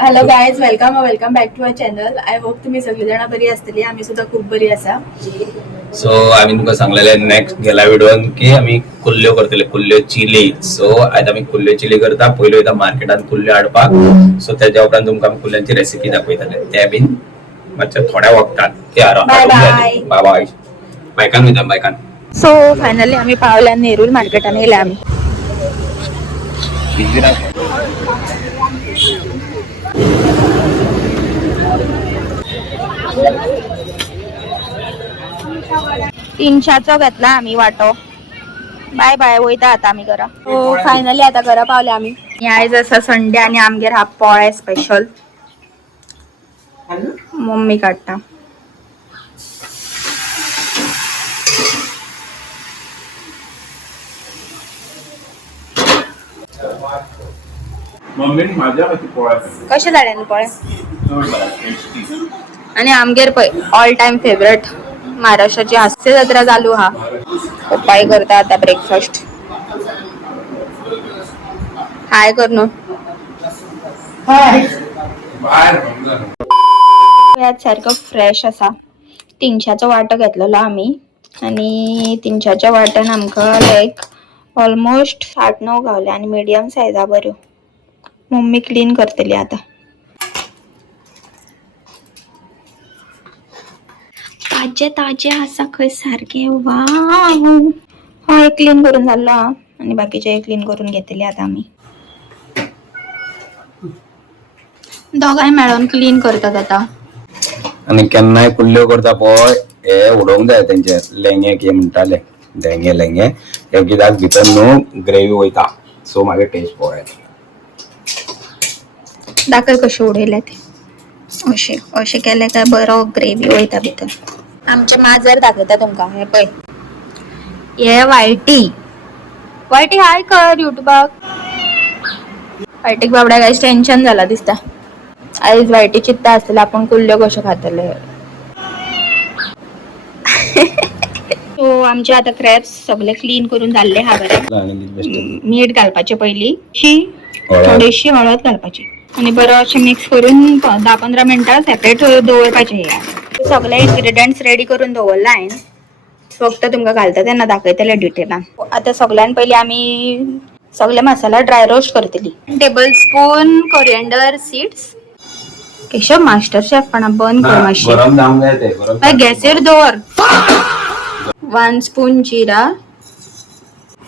Hello guys, welcome back to our channel. I hope तुम्ही सगळी जण बरी असतली. आम्ही सुद्धा खूप बरी असा. सो आम्ही तुमका सांगलेले नेक्स्ट गेल्या व्हिडिओन की आम्ही कुल्ल्यो करतले, कुल्ल्यो चिली. सो आज आम्ही कुल्ल्यो चिली करता. पयलो इथं मार्केटात कुल्ल्यो हाडपाक. सो त्याच्या उपरांत तुमका कुल्ल्यांची रेसिपी दाखयतले. ते बीन मातशे थोड्या वखतात ते बाय बाय. बाय बायकान वयता बायकान. सो फायनली आम्ही पावल्या नेरूल मार्केटान येयले आम्ही. तीनशाचो घेतला आम्ही वाटो. बाय बाय, वयता आता आम्ही घरा. हो फायनली आता घरा पावले आम्ही. आज असा संडे आणि आमगेर हा पोळे स्पेशल मम्मी काढता. मम्मीन माझ्या कशी पोळ्या कशे झाले पोळे आणि आमगेर पय ऑल टाइम फेवरेट महाराष्ट्राची हास्य जत्रा चालू हा. पप्पाई करता आता ब्रेकफास्ट. हाय करणं यात सारखं फ्रेश असा. तीनशाचो वाटो घेतलेलो आम्ही आणि तीनशाच्या वाट्यान आमकां लायक ऑलमोस्ट 8-9 गावले आणि मिडियम सायजा बऱ्यो. मम्मी क्लीन करतली आता. ताजे ताजे असा खंय सारखे. वाव, हा क्लीन करून झाला आणि बाकीचे क्लीन करून घेतले आता आम्ही. दोघांनी मिळून क्लीन करतात आता. आणि केन्नाय कुल्ल्यो करता पळय हे उडोवंक जाय तेंचे लेंगे कितें म्हणटाले लेंगे हे कित्याक भितर न्हू ग्रेवी वयता. सो मागीर टेस्ट पळय दाखय कशे उडयले ते. अशे अशे केले काय बरो ग्रेवी वयता भितर. आमचे माजर दाखयता तुमकां. हे पळय, हे वायटी हाय कर युट्यूबाक. वायटीक बाबड्या काय टेन्शन झाला दिसता. आयज वायटी चित्ता आसतले आपण कुल्ल्यो कशे खातले. सो आमचे आता क्रॅब्स सगळे क्लीन करून जाल्ले हा बरे. मीठ घालपाचे पयली, थोडीशी हळद घालपाची आणि बरं अशें मिक्स करून 10-15 मिनिटां सेपरेट दवरपाचे. सगळे इन्ग्रेडियंट्स रेडी करून दवरला हांवें. फक्त तुमकां घालता तेन्ना दाखयतले डिटेलान. आता सगळ्यान पयली आमी सगळे मसाला ड्राय रोस्ट करतली. Tablespoon coriander seeds. Keshav master chef पण बंद कर मातशी. गरम जावंक जाय ते गरम. गॅसेर दवर. 1 स्पून जिरा.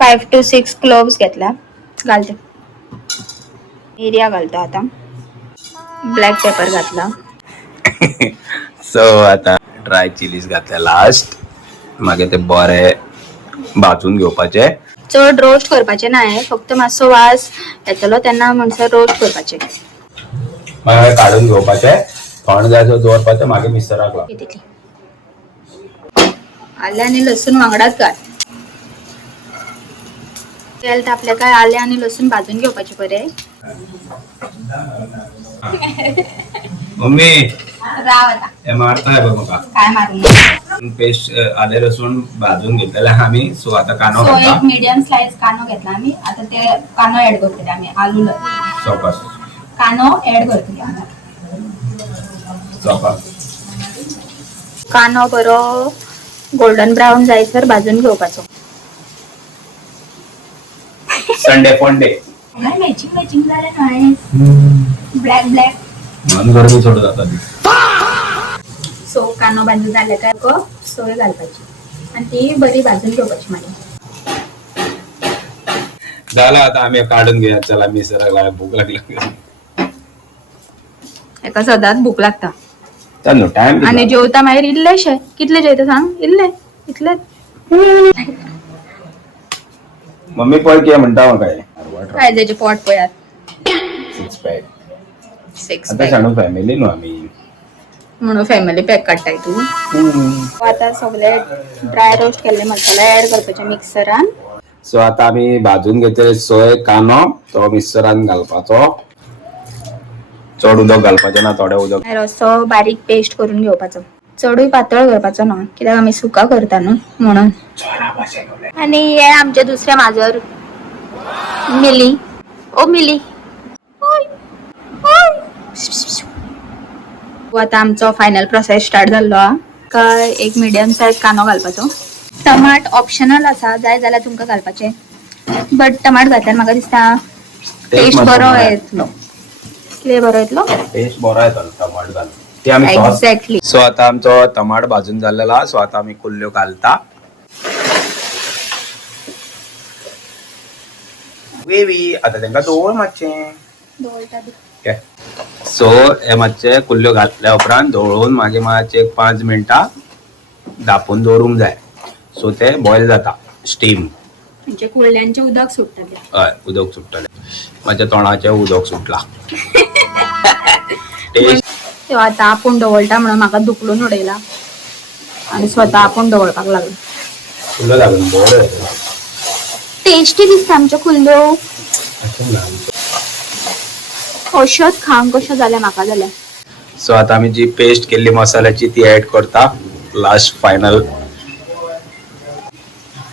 5 to 6 क्लोव्स घेतला. घालते. मिरिया घालता आता. ब्लॅक पेपर घातला. सो आता ड्राय चिलीज घातले लास्ट. मागीर ते बरे भाजून घेवपाचे. चड रोस्ट करपाचे नाही, फक्त मातसो वास येतलो तेन्ना म्हणसर रोस्ट करपाचे. मागीर काढून घेवपाचे, थंड जाय सो दवरपाचे. मागीर मिक्सराक लावपाचे. आले आणि लसूण वांगडाच घाल. तेल तापले काय आले आणि लसूण भाजून घेवपाचे बरे. मम्मी राव आता. हे मारताय बघ म्हाका. काय मारून पेस्ट आले लसूण भाजून घेतलेले आम्ही. सो आता कांदो सो घालता. एक मीडियम स्लाइस कानो घेतला आम्ही. आता ते कानो ऍड करतले आम्ही. आलू चौपास कानो ऍड करतले आम्ही. चौपास कानो बरो गोल्डन ब्राउन जायसर भाजून घेवपाचो. संडे फंडे मॅचिंग झाले नाही. ब्लॅक मन गरमी थोडं जाता. सो कानो भाजून झाले काय सोय घालपाची आणि ती बरी भाजून घेवपाची. मागीर झाला आता आम्ही काढून घेऊया. चला मिसराक भूक लागली. एका सदांच भूक लागता टाइम आणि जेवता मागीर इल्लेशे. कितले जेवता सांग? इतले. मम्मी पण कितें म्हणटा म्हाका काय जायचे पोट पळयात. 6 पॅक. 6 आता सांगू फॅमिली न्हू आम्ही म्हणून फॅमिली पॅक काडटाय तू. आता सगळे ड्राय रोस्ट केल्ले मसाला ऍड करपाचे मिक्सरान. सो आता आम्ही भाजून घेतले सोय कानो तो मिक्सरान घालपाचो. चड उदक घालपाचें ना, थोडे उदक. रसो बारीक पेस्ट करून घेवपाचो. चडूय पातळ करपाचो ना, कित्याक आमी सुका करता न्हू म्हणून. आणि हे आमचे दुसरे माजर मिली. ओ मिली. आता आमचो फायनल प्रोसेस स्टार्ट जाल्लो हा. काय एक मिडियम सायज कांदो घालपाचो. टमाट ऑप्शनल आसा, जाय जाल्यार तुमकां घालपाचे, बट टमाट घातल्यार म्हाका दिसता टेस्ट बरो येतलो. कितें बरो येतलो? टेस्ट बरो येतलो टमाट घालून. ते आमी एक्झॅक्टली. सो आता आमचो टमाट भाजून जाल्लो हा. सो आता आमी कुल्ल्यो घालता. वेवी आता तांकां दवर मातशें. सो हे मातशे कुल्ल्यो घातल्या उपरांत दवळून मागीर मातशे 5 मिनटां धापून दवरूंक जाय. सो ते बॉयल जाता स्टीम. म्हणजे कुल्ल्यांचे उदक सुट्टले. हय उदक सुट्टलें. म्हाज्या तोंडाचें उदक सुटला. टेस्ट आता आपूण दवळटा म्हणून म्हाका दुखलून उडयला आनी स्वता आपूण दवळपाक लागलो. कुल्ल्यो लागून बरो टेस्टी दिसता आमच्यो कुल्ल्यो. अश्योच खावंक कश्यो जाल्या म्हाका जाल्यार. सो आता आमी जी पेस्ट केल्ली मसाल्याची ती ऍड करता लास्ट फायनल.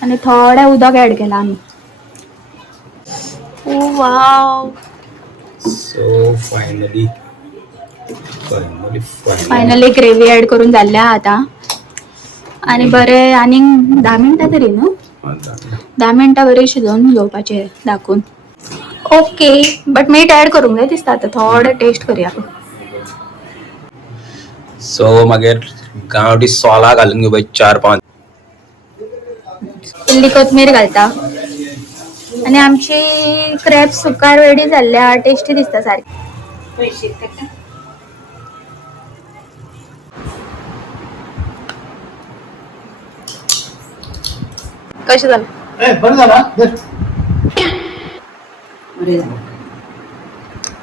आणि थोडे उदक ऍड केला आमी. Oh wow. So finally gravy add करून जाल्ले आता. आणि बरे आनी 10 मिनटां तरी न्हू. 10 मिनटां बरे शिजोवन घेवपाचे दाखवून. ओके बट मीठ ऍड करूंक जाय दिसता. आता थोडे टेस्ट करूया. सो मागीर गांवठी सोला घालून घेवपाची 4-5. इल्ली कोथमीर घालता. आणि आमची क्रॅब सुकार रेडी जाल्ल्या. टेस्टी दिसता सारकी. कशें जालें? बरं झाला.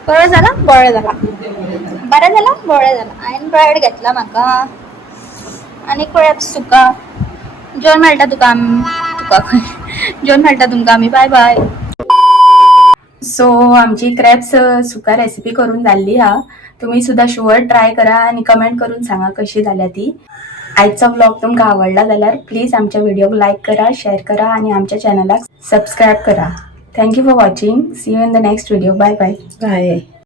बरं झाला बोळे झाला. बरं झाला बोळे झाला. हांवें ब्रेड घेतला म्हाका आनी क्रॅब सुका. जेवण मेळटा तुका जेवण मेळटा तुमकां आमी. Bye bye. सो आमची क्रॅब्स सुका रेसिपी करून जाल्ली हा. तुम्ही सुद्धा शुअर ट्राय करा आणि कमेंट करून सांगा कशी झाल्या ती. आजचा व्लॉग तुमका आवडला जाल्यार प्लीज आमच्या व्हिडिओक लाईक करा, शेअर करा आणि आमच्या चॅनलाक सबस्क्राईब करा. Thank you for watching. See you in the next video. Bye bye. Bye.